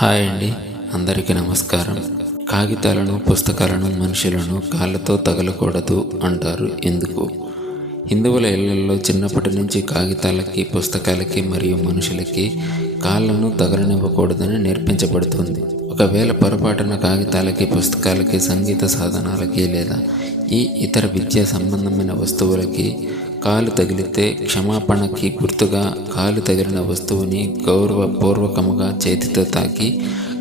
Hi అండి, అందరికీ నమస్కారం. కాగితాలను, పుస్తకాలను, మనుషులను కాళ్ళతో తగలకూడదు అంటారు. ఎందుకు? హిందువుల ఇళ్లలో చిన్నప్పటి నుంచి కాగితాలకి, పుస్తకాలకి మరియు మనుషులకి కాళ్ళను తగలనివ్వకూడదని నేర్పించబడుతుంది. ఒకవేళ పొరపాటున కాగితాలకి, పుస్తకాలకి, సంగీత సాధనాలకి లేదా ఈ ఇతర విద్యా సంబంధమైన వస్తువులకి కాలు తగిలితే క్షమాపణకి గుర్తుగా కాలు తగిలిన వస్తువుని గౌరవపూర్వకముగా చేతితో తాకి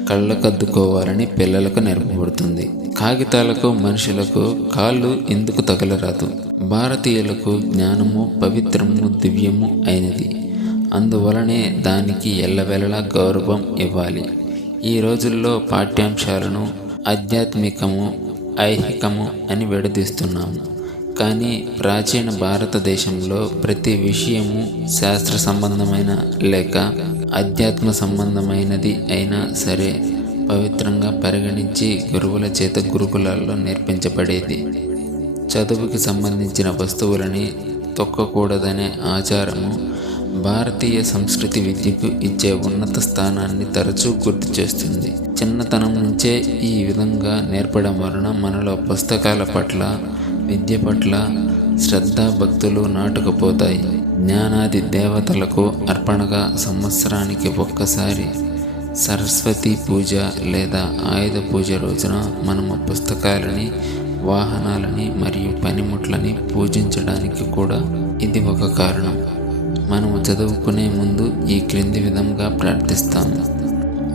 కళ్ళకద్దుకోవాలని పిల్లలకు నేర్పబడుతుంది. కాగితాలకు, మనుషులకు కాళ్ళు ఎందుకు తగలరాదు? భారతీయులకు జ్ఞానము పవిత్రము, దివ్యము అయినది. అందువలనే దానికి ఎల్లవేళలా గౌరవం ఇవ్వాలి. ఈ రోజుల్లో పాఠ్యాంశాలను ఆధ్యాత్మికము, ఐహికము అని విడదీస్తున్నాము. కానీ ప్రాచీన భారతదేశంలో ప్రతి విషయము శాస్త్ర సంబంధమైన లేక అధ్యాత్మ సంబంధమైనది అయినా సరే పవిత్రంగా పరిగణించి గురువుల చేత గురుకులాల్లో నేర్పించబడేది. చదువుకి సంబంధించిన వస్తువులని తొక్కకూడదనే ఆచారము భారతీయ సంస్కృతి విద్యకు ఇచ్చే ఉన్నత స్థానాన్ని తరచూ గుర్తు చేస్తుంది. చిన్నతనం నుంచే ఈ విధంగా నేర్పడం వలన మనలో పుస్తకాల పట్ల, విద్య పట్ల శ్రద్ధ, భక్తులు నాటుకుపోతాయి. జ్ఞానాది దేవతలకు అర్పణగా సంవత్సరానికి ఒక్కసారి సరస్వతి పూజ లేదా ఆయుధ పూజ రోజున మనము పుస్తకాలని, వాహనాలని మరియు పనిముట్లని పూజించడానికి కూడా ఇది ఒక కారణం. మనము చదువుకునే ముందు ఈ క్రింది విధంగా ప్రార్థిస్తాము.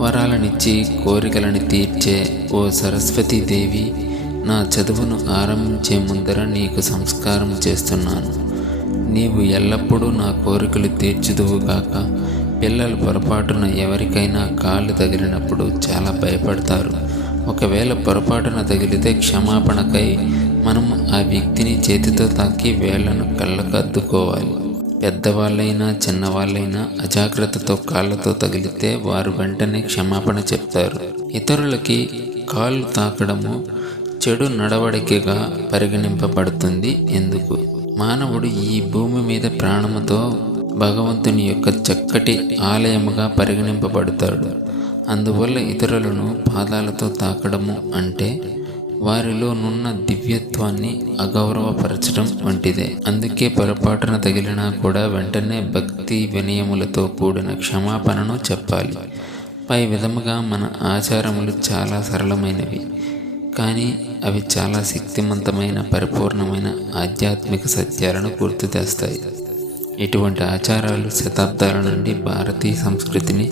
వరాలనిచ్చి కోరికలను తీర్చే ఓ సరస్వతీదేవి, నా చదువును ఆరంభించే ముందర నీకు సంస్కారం చేస్తున్నాను. నీవు ఎల్లప్పుడూ నా కోరికలు తీర్చుదువుగాక. పిల్లలు పొరపాటున ఎవరికైనా కాళ్ళు తగిలినప్పుడు చాలా భయపడతారు. ఒకవేళ పొరపాటున తగిలితే క్షమాపణకై మనము ఆ వ్యక్తిని చేతితో తాకి వేళ్లను కళ్ళకు అద్దుకోవాలి. పెద్దవాళ్ళైనా చిన్నవాళ్ళైనా అజాగ్రత్తతో కాళ్ళతో తగిలితే వారు వెంటనే క్షమాపణ చెప్తారు. ఇతరులకి కాళ్ళు తాకడము చెడు నడవడికగా పరిగణింపబడుతుంది. ఎందుకు? మానవుడు ఈ భూమి మీద ప్రాణముతో భగవంతుని యొక్క చక్కటి ఆలయముగా పరిగణింపబడతాడు. అందువల్ల ఇతరులను పాదాలతో తాకడము అంటే వారిలో నున్న దివ్యత్వాన్ని అగౌరవపరచడం వంటిదే. అందుకే పొరపాటున తగిలినా కూడా వెంటనే భక్తి వినయములతో కూడిన క్షమాపణను చెప్పాలి. పై విధముగా మన ఆచారములు చాలా సరళమైనవి, కానీ అవి చాలా శక్తివంతమైన, పరిపూర్ణమైన ఆధ్యాత్మిక సత్యాలను గుర్తు తెస్తాయి. ఇటువంటి ఆచారాలు శతాబ్దాల నుండి భారతీయ సంస్కృతిని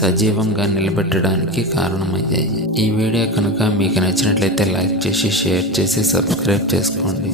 సజీవంగా నిలబెట్టడానికి కారణమయ్యాయి. ఈ వీడియో కనుక మీకు నచ్చినట్లయితే లైక్ చేసి, షేర్ చేసి, సబ్స్క్రైబ్ చేసుకోండి.